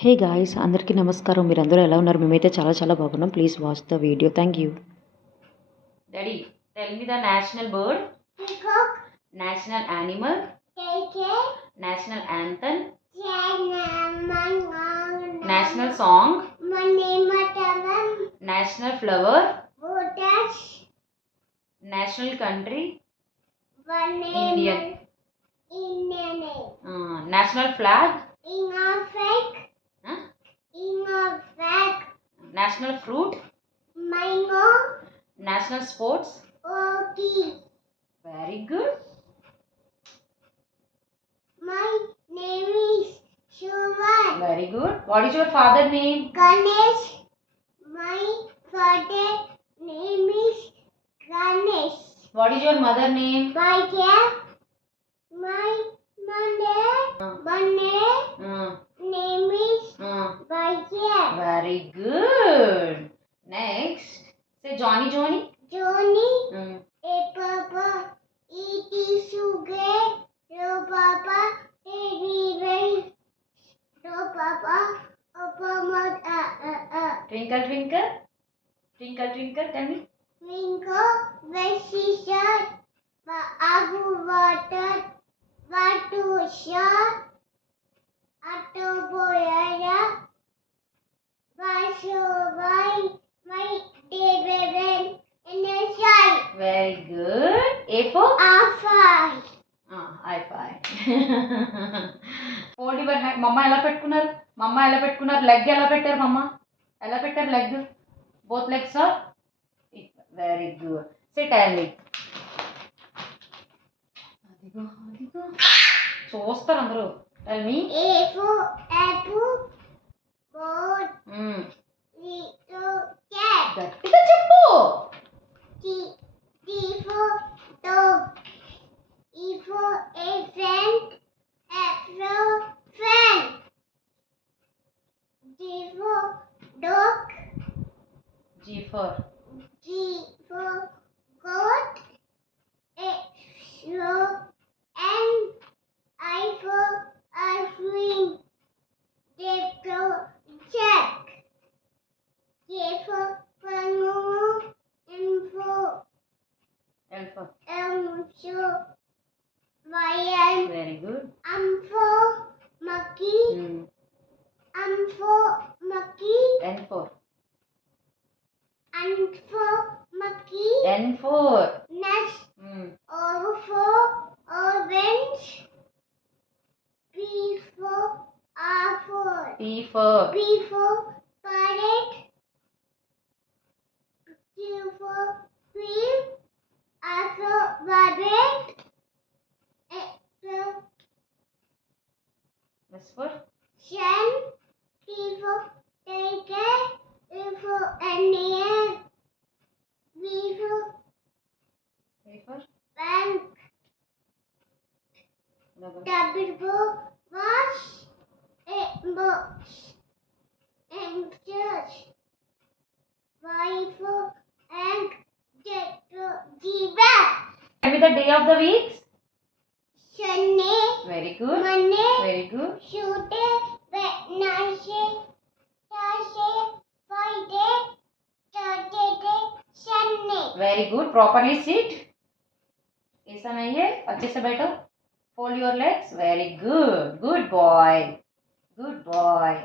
Hey guys, అందరికీ నమస్కారం. మీరందరూ ఎలా ఉన్నారు? మేమైతే చాలా చాలా బాగున్నాం. Please watch the video. Thank you. Daddy, tell me the national bird, Peacock, national animal, KK, national anthem, National national song, Manimatavam, national flower, Botas, national country, Indian, national flag, Ingafek, huh? Ingafek, national fruit, Mango, national sports. Oki. Very good. My name is Shuvan. Very good. What is your father name? Ganesh. My father name is Ganesh. What is your mother name? Bhaja. My mother Uh, name is uh, Bhaja. very good. Next, say Johnny Johnny. Johnny, Mm. a papa, eat sugar, no papa, no papa, Twinkle twinkle, twinkle twinkle. Tell me. Winko, Vesisha, Agu water, Vatusha, Atoboya, Vasovai, my David, and the child. Very good. A for Afai. high five. Hold your hand. Mama ఎలా పెట్టుకున్నారు? మమ్మ ఎలా పెట్టుకున్నారు? Leg ఎలా పెట్టారు? మమ్మ ఎలా పెట్టారు? Leg both legs are very good. Sit and అదిగో అదిగో చూస్తారు అందరూ. Tell me. A for apple, boat, little cat. గట్టిగా చెప్పు. D for dog. E for elephant. F for fan. G for dog. G for G for goat. H for N. I for ice cream. J for check. K for kangaroo. M for L for lion. very good. M for monkey. M for monkey. N for N for monkey. N for Nest. O for orange. P for apple. P for P for parrot. Q for queen. R for rabbit. X for S for sun. T for tiger. A for onion. B for A for bank. double. W for wash. X box. M church. Y for egg. Z for giraffe. Tell me the day of the week. Sunday. Very good. Monday. Very good. Tuesday. Wednesday. Thursday. Friday. Saturday. Sunday. Very good. Properly sit. ऐसा नहीं है. अच्छे से बैठो. Fold your legs. Very good. Good boy. Good boy.